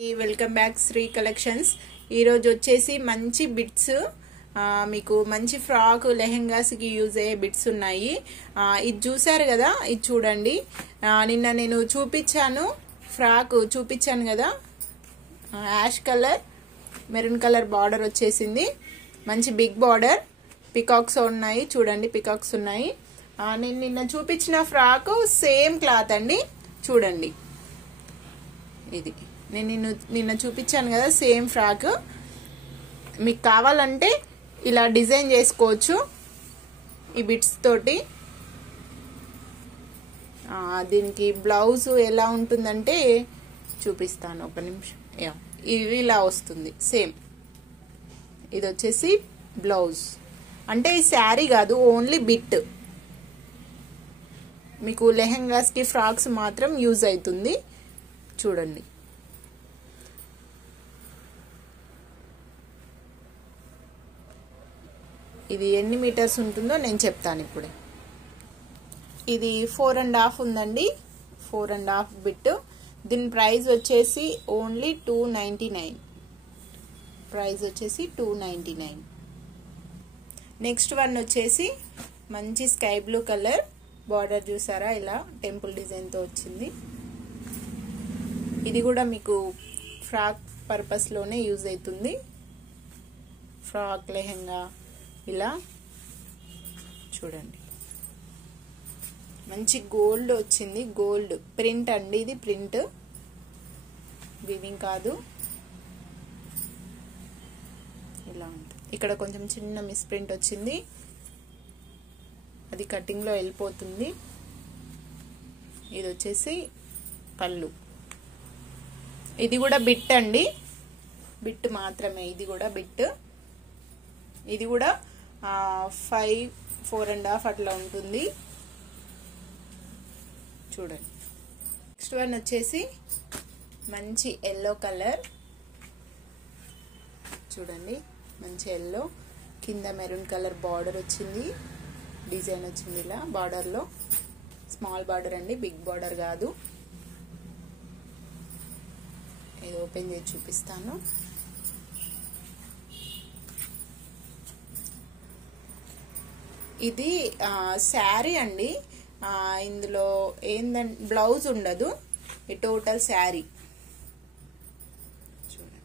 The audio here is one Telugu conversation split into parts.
Welcome back Shri collections. ఈ రోజు వచ్చేసి మంచి బిట్స్ మీకు మంచి ఫ్రాక్ లెహెంగాస్ కి యూజ్ అయ్యే బిట్స్ ఉన్నాయి. ఇది చూసారు కదా, ఇది చూడండి. నిన్న నేను చూపించాను, ఫ్రాక్ చూపించాను కదా, ash colour maroon colour border వచ్చేసింది. మంచి బిగ్ బార్డర్, పికాక్స్ ఉన్నాయి చూడండి, పికాక్స్ ఉన్నాయి. నేను నిన్న చూపించిన ఫ్రాక్ సేమ్ క్లాత్ అండి, చూడండి. ఇది నేను నిన్న చూపించాను కదా, సేమ్ ఫ్రాక్. మీకు కావాలంటే ఇలా డిజైన్ చేసుకోవచ్చు ఈ బిట్స్ తోటి. దీనికి బ్లౌజ్ ఎలా ఉంటుందంటే చూపిస్తాను, ఒక నిమిషం. ఇది ఇలా వస్తుంది సేమ్. ఇది వచ్చేసి బ్లౌజ్, అంటే ఈ శారీ కాదు, ఓన్లీ బిట్. మీకు లెహెంగాస్ కి ఫ్రాక్స్ మాత్రం యూజ్ అవుతుంది, చూడండి. ఇది ఎన్ని మీటర్స్ ఉంటుందో నేను చెప్తాను ఇప్పుడే. ఇది 4.5 ఉందండి, 4.5 బిట్. దీని ప్రైస్ వచ్చేసి ఓన్లీ 299. ప్రైస్ వచ్చేసి 299. నెక్స్ట్ వన్ వచ్చేసి మంచి స్కై బ్లూ కలర్ బార్డర్, చూసారా, ఇలా టెంపుల్ డిజైన్తో వచ్చింది. ఇది కూడా మీకు ఫ్రాక్ పర్పస్లోనే యూజ్ అవుతుంది. ఫ్రాక్ లెహెంగా ఇలా చూడండి. మంచి గోల్డ్ వచ్చింది, గోల్డ్ ప్రింట్ అండి. ఇది ప్రింట్, వీవింగ్ కాదు. ఇలా ఉంటుంది. ఇక్కడ కొంచెం చిన్న మిస్ ప్రింట్ వచ్చింది, అది కటింగ్ లో వెళ్ళిపోతుంది. ఇది వచ్చేసి పళ్ళు. ఇది కూడా బిట్ అండి, బిట్ మాత్రమే. ఇది కూడా బిట్. ఇది కూడా 4.5 అట్లా ఉంటుంది, చూడండి. నెక్స్ట్ వన్ వచ్చేసి మంచి ఎల్లో కలర్, చూడండి. మంచి ఎల్లో, కింద మెరూన్ కలర్ బార్డర్ వచ్చింది, డిజైన్ వచ్చింది ఇలా బార్డర్లో. స్మాల్ బార్డర్ అండి, బిగ్ బార్డర్ కాదు. ఇది ఓపెన్ చేసి చూపిస్తాను. ఇది శారీ అండి. ఇందులో ఏందంటే బ్లౌజ్ ఉండదు, ఈ టోటల్ శారీ. చూడండి,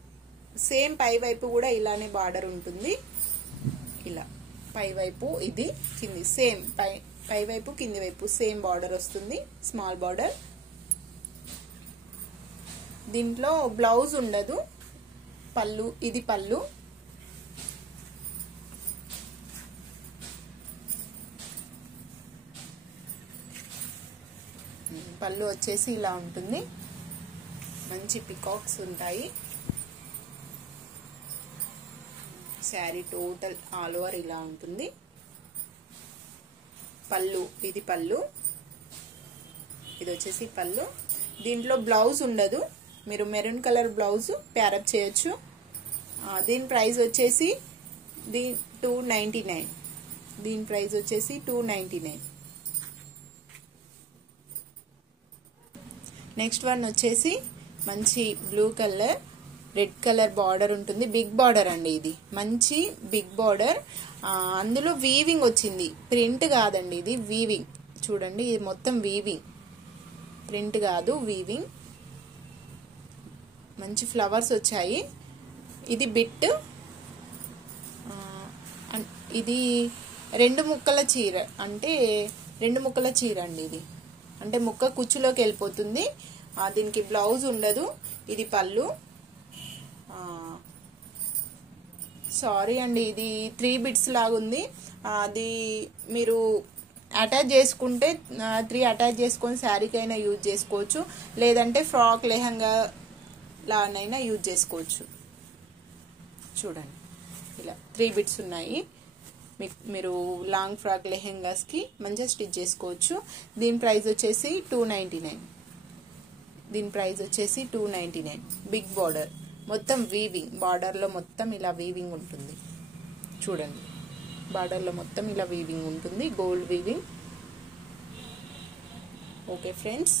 సేమ్ పై వైపు కూడా ఇలానే బార్డర్ ఉంటుంది. ఇలా పై వైపు, ఇది కింది సేమ్, పై వైపు కింది వైపు సేమ్ బార్డర్ వస్తుంది, స్మాల్ బార్డర్. దీంట్లో బ్లౌజ్ ఉండదు. పళ్ళు, ఇది పళ్ళు. పళ్ళు వచ్చేసి ఇలా ఉంటుంది. మంచి పికాక్స్ ఉంటాయి. శారీ టోటల్ ఆల్ ఓవర్ ఇలా ఉంటుంది. పళ్ళు, ఇది పళ్ళు. ఇది వచ్చేసి పళ్ళు. దీంట్లో బ్లౌజ్ ఉండదు, మీరు మెరూన్ కలర్ బ్లౌజ్ ప్యారప్ చేయొచ్చు. దీని ప్రైస్ వచ్చేసి 299. దీని ప్రైస్ వచ్చేసి 299. నెక్స్ట్ వన్ వచ్చేసి మంచి blue colour, red colour border ఉంటుంది. బిగ్ బార్డర్ అండి, ఇది మంచి బిగ్ బార్డర్. అందులో వీవింగ్ వచ్చింది, ప్రింట్ కాదండి, ఇది వీవింగ్. చూడండి, ఇది మొత్తం వీవింగ్, ప్రింట్ కాదు, వీవింగ్. మంచి ఫ్లవర్స్ వచ్చాయి. ఇది బిట్. ఇది 2 ముక్కల చీర, అంటే 2 ముక్కల చీర అండి ఇది. అంటే ముక్క కుచ్చులోకి వెళ్ళిపోతుంది. దీనికి బ్లౌజ్ ఉండదు. ఇది పళ్ళు. సారీ అండి, ఇది 3 బిట్స్ లాగుంది. అది మీరు అటాచ్ చేసుకుంటే 3 అటాచ్ చేసుకొని శారీకైనా యూజ్ చేసుకోవచ్చు, లేదంటే ఫ్రాక్ లెహంగా లానైనా యూజ్ చేసుకోవచ్చు. చూడండి, ఇలా 3 బిట్స్ ఉన్నాయి. మీరు లాంగ్ ఫ్రాక్ లెహెంగాస్ కి మంచిగా స్టిచ్ చేసుకోవచ్చు. దీని ప్రైస్ వచ్చేసి 299. దీని ప్రైస్ వచ్చేసి 299. బిగ్ బార్డర్, మొత్తం వీవింగ్. బార్డర్ లో మొత్తం ఇలా వీవింగ్ ఉంటుంది, చూడండి. బార్డర్ లో మొత్తం ఇలా వీవింగ్ ఉంటుంది, gold weaving. Okay friends,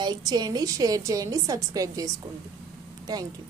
like చేయండి, షేర్ చేయండి, సబ్స్క్రైబ్ చేసుకోండి. Thank you.